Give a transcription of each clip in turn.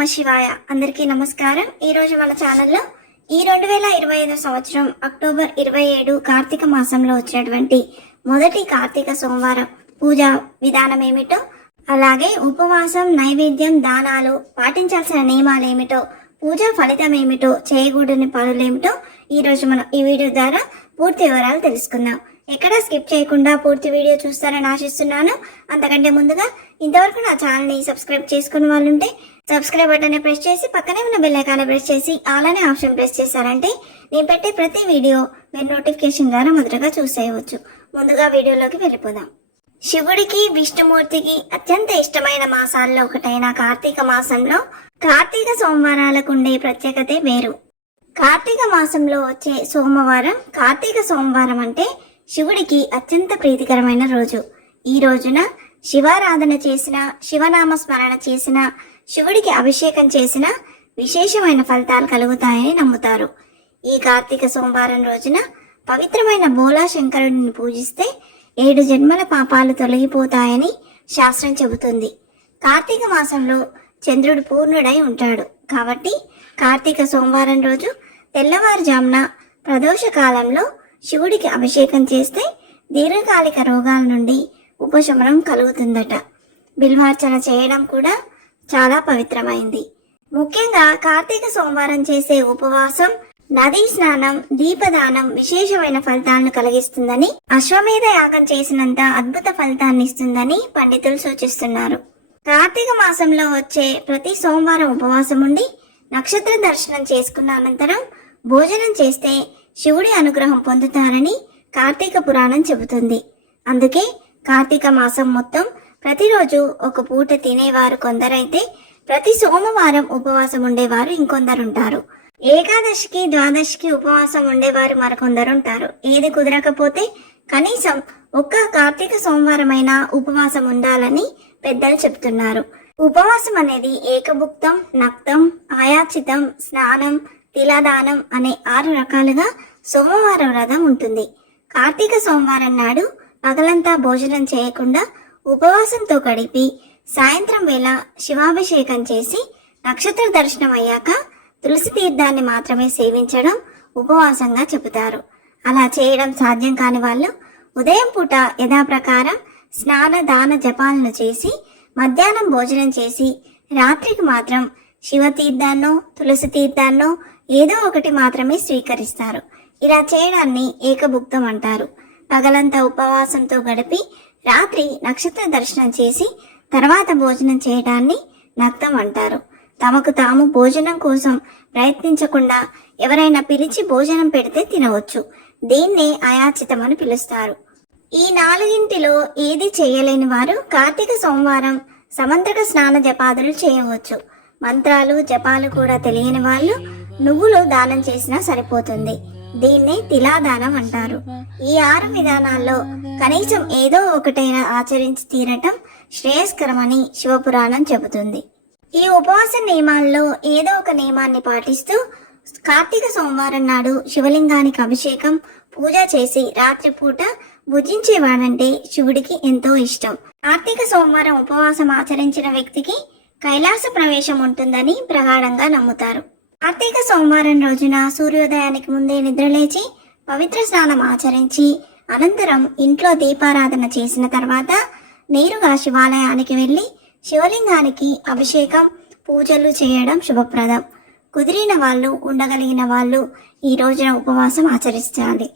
నమ శివాయ. అందరికీ నమస్కారం. ఈ రోజు మన ఛానల్లో ఈ 2025 సంవత్సరం అక్టోబర్ 27 కార్తీక మాసంలో వచ్చినటువంటి మొదటి కార్తీక సోమవారం పూజా విధానం ఏమిటో, అలాగే ఉపవాసం, నైవేద్యం, దానాలు, పాటించాల్సిన నియమాలు ఏమిటో, పూజా ఫలితం ఏమిటో, చేయకూడని పనులేమిటో ఈ రోజు మనం ఈ వీడియో ద్వారా పూర్తి వివరాలు తెలుసుకుందాం. ఎక్కడ స్కిప్ చేయకుండా పూర్తి వీడియో చూస్తారని ఆశిస్తున్నాను. అంతకంటే ముందుగా ఇంతవరకు నా ఛానల్ని సబ్స్క్రైబ్ చేసుకున్న వాళ్ళు ఉంటే సబ్స్క్రైబ్ బటన్ని ప్రెస్ చేసి పక్కనే ఉన్న బెల్ ఐకాన్ని ప్రెస్ చేసి ఆల్ అనే ఆప్షన్ ప్రెస్ చేశారంటే నేను పెట్టే ప్రతి వీడియో మీరు నోటిఫికేషన్ ద్వారా మొదటగా చూసేయవచ్చు. ముందుగా వీడియోలోకి వెళ్ళిపోదాం. శివుడికి, విష్ణుమూర్తికి అత్యంత ఇష్టమైన మాసాల్లో ఒకటైన కార్తీక మాసంలో కార్తీక సోమవారాలకు ఉండే ప్రత్యేకతే వేరు. కార్తీక మాసంలో వచ్చే సోమవారం కార్తీక సోమవారం అంటే శివుడికి అత్యంత ప్రీతికరమైన రోజు. ఈ రోజున శివారాధన చేసిన, శివనామ స్మరణ చేసిన, శివుడికి అభిషేకం చేసిన విశేషమైన ఫలితాలు కలుగుతాయని నమ్ముతారు. ఈ కార్తీక సోమవారం రోజున పవిత్రమైన బోలా శంకరుడిని పూజిస్తే 7 జన్మల పాపాలు తొలగిపోతాయని శాస్త్రం చెబుతుంది. కార్తీక మాసంలో చంద్రుడు పూర్ణుడై ఉంటాడు కాబట్టి కార్తీక సోమవారం రోజు తెల్లవారుజామున ప్రదోష కాలంలో శివుడికి అభిషేకం చేస్తే దీర్ఘకాలిక రోగాల నుండి ఉపశమనం కలుగుతుందట. బిల్వార్చన చేయడం కూడా చాలా పవిత్రమైంది. ముఖ్యంగా కార్తీక సోమవారం చేసే ఉపవాసం, నదీ స్నానం, దీపదానం విశేషమైన ఫలితాలను కలిగిస్తుందని, అశ్వమేధ యాగం చేసినంత అద్భుత ఫలితాన్ని ఇస్తుందని పండితులు సూచిస్తున్నారు. కార్తీక మాసంలో వచ్చే ప్రతి సోమవారం ఉపవాసం ఉండి నక్షత్ర దర్శనం చేసుకున్న అనంతరం భోజనం చేస్తే శివుడి అనుగ్రహం పొందుతారని కార్తీక పురాణం చెబుతుంది. అందుకే కార్తీక మాసం మొత్తం ప్రతిరోజు ఒక పూట తినేవారు కొందరైతే ప్రతి సోమవారం ఉపవాసం ఉండేవారు ఇంకొందరుంటారు. ఏకాదశికి, ద్వాదశికి ఉపవాసం ఉండేవారు మరికొందరుంటారు. ఏది కుదరకపోతే కనీసం ఒక్క కార్తీక సోమవారమైనా ఉపవాసం ఉండాలని పెద్దలు చెప్తున్నారు. ఉపవాసం అనేది ఏకభుక్తం, నక్తం, ఆయాచితం, స్నానం, తిలాదానం అనే 6 రకాలుగా సోమవారం వ్రతం ఉంటుంది. కార్తీక సోమవారం నాడు పగలంతా భోజనం చేయకుండా ఉపవాసంతో గడిపి సాయంత్రం వేళ శివాభిషేకం చేసి నక్షత్ర దర్శనం అయ్యాక తులసి తీర్థాన్ని మాత్రమే సేవించడం ఉపవాసంగా చెబుతారు. అలా చేయడం సాధ్యం కాని వాళ్ళు ఉదయం పూట యథాప్రకారం స్నాన, దాన, జపాలను చేసి మధ్యాహ్నం భోజనం చేసి రాత్రికి మాత్రం శివతీర్థాన్నో తులసి తీర్థాన్నో ఏదో ఒకటి మాత్రమే స్వీకరిస్తారు. ఇలా చేయడాన్ని ఏకభుక్తం అంటారు. పగలంతా ఉపవాసంతో గడిపి రాత్రి నక్షత్ర దర్శనం చేసి తర్వాత భోజనం చేయడాన్ని నక్తం అంటారు. తమకు తాము భోజనం కోసం ప్రయత్నించకుండా ఎవరైనా పిలిచి భోజనం పెడితే తినవచ్చు. దీన్నే అయాచితం అని పిలుస్తారు. ఈ 4గింటిలో ఏది చేయలేని వారు కార్తీక సోమవారం సమంత్రక స్నాన జపాదులు చేయవచ్చు. మంత్రాలు, జపాలు కూడా తెలియని వాళ్ళు నువ్వులు దానం చేసినా సరిపోతుంది. దీన్నే తిలాదానం అంటారు. ఈ 6 విధానాల్లో కనీసం ఏదో ఒకటైనా ఆచరించి తీరటం శ్రేయస్కరమని శివపురాణం చెబుతుంది. ఈ ఉపవాస నియమాల్లో ఏదో ఒక నియమాన్ని పాటిస్తూ కార్తీక సోమవారం నాడు శివలింగానికి అభిషేకం, పూజ చేసి రాత్రిపూట భుజించేవాడంటే శివుడికి ఎంతో ఇష్టం. కార్తీక సోమవారం ఉపవాసం ఆచరించిన వ్యక్తికి కైలాస ప్రవేశం ఉంటుందని ప్రగాఢంగా నమ్ముతారు. కార్తీక సోమవారం రోజున సూర్యోదయానికి ముందే నిద్రలేచి పవిత్ర స్నానం ఆచరించి అనంతరం ఇంట్లో దీపారాధన చేసిన తర్వాత నేరుగా శివాలయానికి వెళ్ళి శివలింగానికి అభిషేకం, పూజలు చేయడం శుభప్రదం. కుదిరిన వాళ్ళు, ఉండగలిగిన వాళ్ళు ఈ రోజున ఉపవాసం ఆచరించాలి.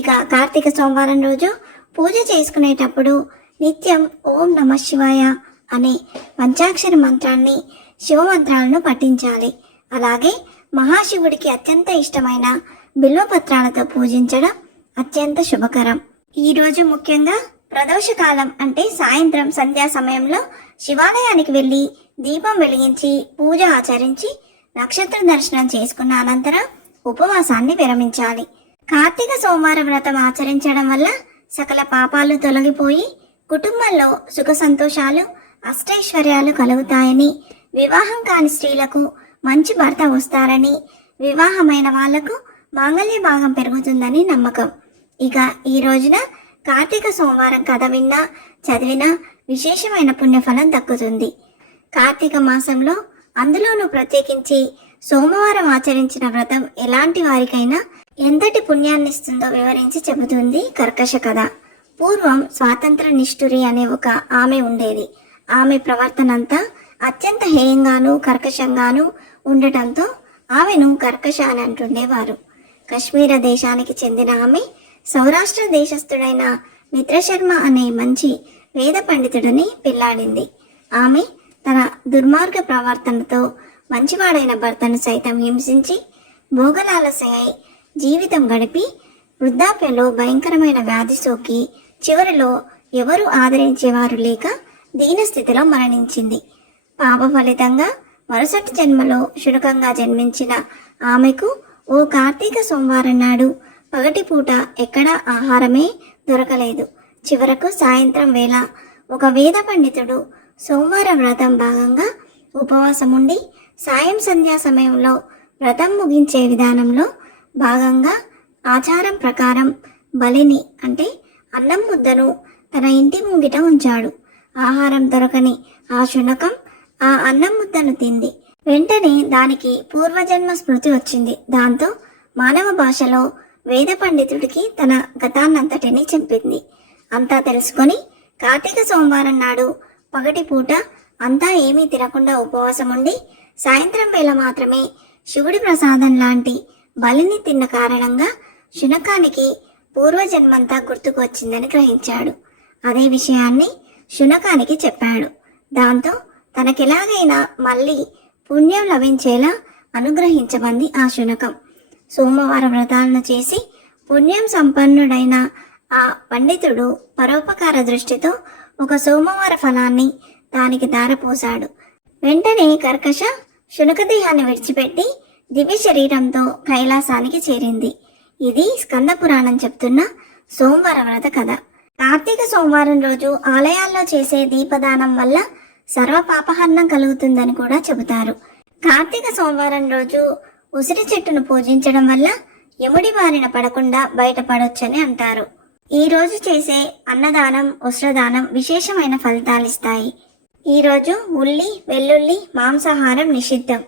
ఇక కార్తీక సోమవారం రోజు పూజ చేసుకునేటప్పుడు నిత్యం ఓం నమ శివాయ అనే పంచాక్షర మంత్రాన్ని, శివమంత్రాలను పఠించాలి. అలాగే మహాశివుడికి అత్యంత ఇష్టమైన బిల్వపత్రాలతో పూజించడం అత్యంత శుభకరం. ఈ రోజు ముఖ్యంగా ప్రదోషకాలం అంటే సాయంత్రం సంధ్యా సమయంలో శివాలయానికి వెళ్ళి దీపం వెలిగించి పూజ ఆచరించి నక్షత్ర దర్శనం చేసుకున్న అనంతరం ఉపవాసాన్ని విరమించాలి. కార్తీక సోమవార వ్రతం ఆచరించడం వల్ల సకల పాపాలు తొలగిపోయి కుటుంబంలో సుఖ సంతోషాలు, అష్టైశ్వర్యాలు కలుగుతాయని, వివాహం కాని స్త్రీలకు మంచి భర్త వస్తారని, వివాహమైన వాళ్లకు మాంగళ్య భాగం పెరుగుతుందని నమ్మకం. ఇక ఈ రోజున కార్తీక సోమవారం కథ విన్నా, చదివినా విశేషమైన పుణ్యఫలం దక్కుతుంది. కార్తీక మాసంలో అందులోనూ ప్రత్యేకించి సోమవారం ఆచరించిన వ్రతం ఎలాంటి వారికైనా ఎంతటి పుణ్యాన్నిస్తుందో వివరించి చెబుతుంది కర్కశ కథ. పూర్వం స్వాతంత్ర నిష్ఠురి అనే ఒక ఆమె ఉండేది. ఆమె ప్రవర్తనంతా అత్యంత హేయంగాను కర్కశంగాను ఉండటంతో ఆమెను కర్కశ అని అంటుండేవారు. కశ్మీర దేశానికి చెందిన ఆమె సౌరాష్ట్ర దేశస్థుడైన మిత్రశర్మ అనే మంచి వేద పండితుడిని పెళ్లాడింది. ఆమె తన దుర్మార్గ ప్రవర్తనతో మంచివాడైన భర్తను సైతం హింసించి భోగలాలసై జీవితం గడిపి వృద్ధాప్యంలో భయంకరమైన వ్యాధి సోకి చివరిలో ఎవరు ఆదరించేవారు లేక దీనస్థితిలో మరణించింది. పాప ఫలితంగా మరుసటి జన్మలో శునకంగా జన్మించిన ఆమెకు ఓ కార్తీక సోమవారం నాడు పగటిపూట ఎక్కడా ఆహారమే దొరకలేదు. చివరకు సాయంత్రం వేళ ఒక వేద పండితుడు సోమవార వ్రతం భాగంగా ఉపవాసముండి సాయం సంధ్యా సమయంలో వ్రతం ముగించే విధానంలో భాగంగా ఆచారం ప్రకారం బలిని అంటే అన్నం ముద్దను తన ఇంటి ముంగిట ఉంచాడు. ఆహారం దొరకని ఆ శునకం ఆ అన్నం ముద్దను తింది. వెంటనే దానికి పూర్వజన్మ స్మృతి వచ్చింది. దాంతో మానవ భాషలో వేద పండితుడికి తన గతాన్నంతటిని చెప్పింది. అంతా తెలుసుకొని కార్తీక సోమవారం నాడు పగటిపూట అంతా ఏమీ తినకుండా ఉపవాసం ఉండి సాయంత్రం వేళ మాత్రమే శివుడి ప్రసాదం లాంటి బలిని తిన్న కారణంగా శునకానికి పూర్వజన్మంతా గుర్తుకు వచ్చిందని గ్రహించాడు. అదే విషయాన్ని శునకానికి చెప్పాడు. దాంతో తనకెలాగైనా మళ్ళీ పుణ్యం లభించేలా అనుగ్రహించమంది ఆ శునకం. సోమవార వ్రతాలను చేసి పుణ్యం సంపన్నుడైన ఆ పండితుడు పరోపకార దృష్టితో ఒక సోమవార ఫలాన్ని దానికి దారపోశాడు. వెంటనే కర్కశ శునకదేహాన్ని విడిచిపెట్టి దివ్య శరీరంతో కైలాసానికి చేరింది. ఇది స్కంద పురాణం చెప్తున్న సోమవార వ్రత కథ. కార్తీక సోమవారం రోజు ఆలయాల్లో చేసే దీపదానం వల్ల సర్వ పాపహరణం కలుగుతుందని కూడా చెబుతారు. కార్తీక సోమవారం రోజు ఉసిరి చెట్టును పూజించడం వల్ల యముడి బారిన పడకుండా బయటపడొచ్చని అంటారు. ఈ రోజు చేసే అన్నదానం వస్త్రదానం విశేషమైన ఫలితాలిస్తాయి. ఈ రోజు ఉల్లి వెల్లుల్లి మాంసాహారం నిషిద్ధం.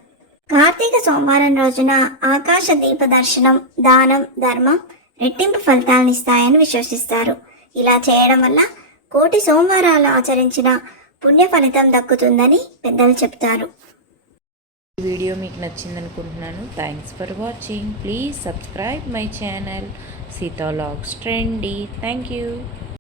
కార్తీక సోమవారం రోజున ఆకాశ దీప దర్శనం దానం ధర్మం రెట్టింపు ఫలితాలనిస్తాయని విశ్వసిస్తారు. ఇలా చేయడం వల్ల కోటి సోమవారాలు ఆచరించిన పుణ్య ఫలితం దక్కుతుందని పెద్దలు చెప్తారు. ఈ వీడియో మీకు నచ్చింది అనుకుంటున్నాను. Thanks for watching. Please subscribe my channel Sita vlogs trendy. Thank you.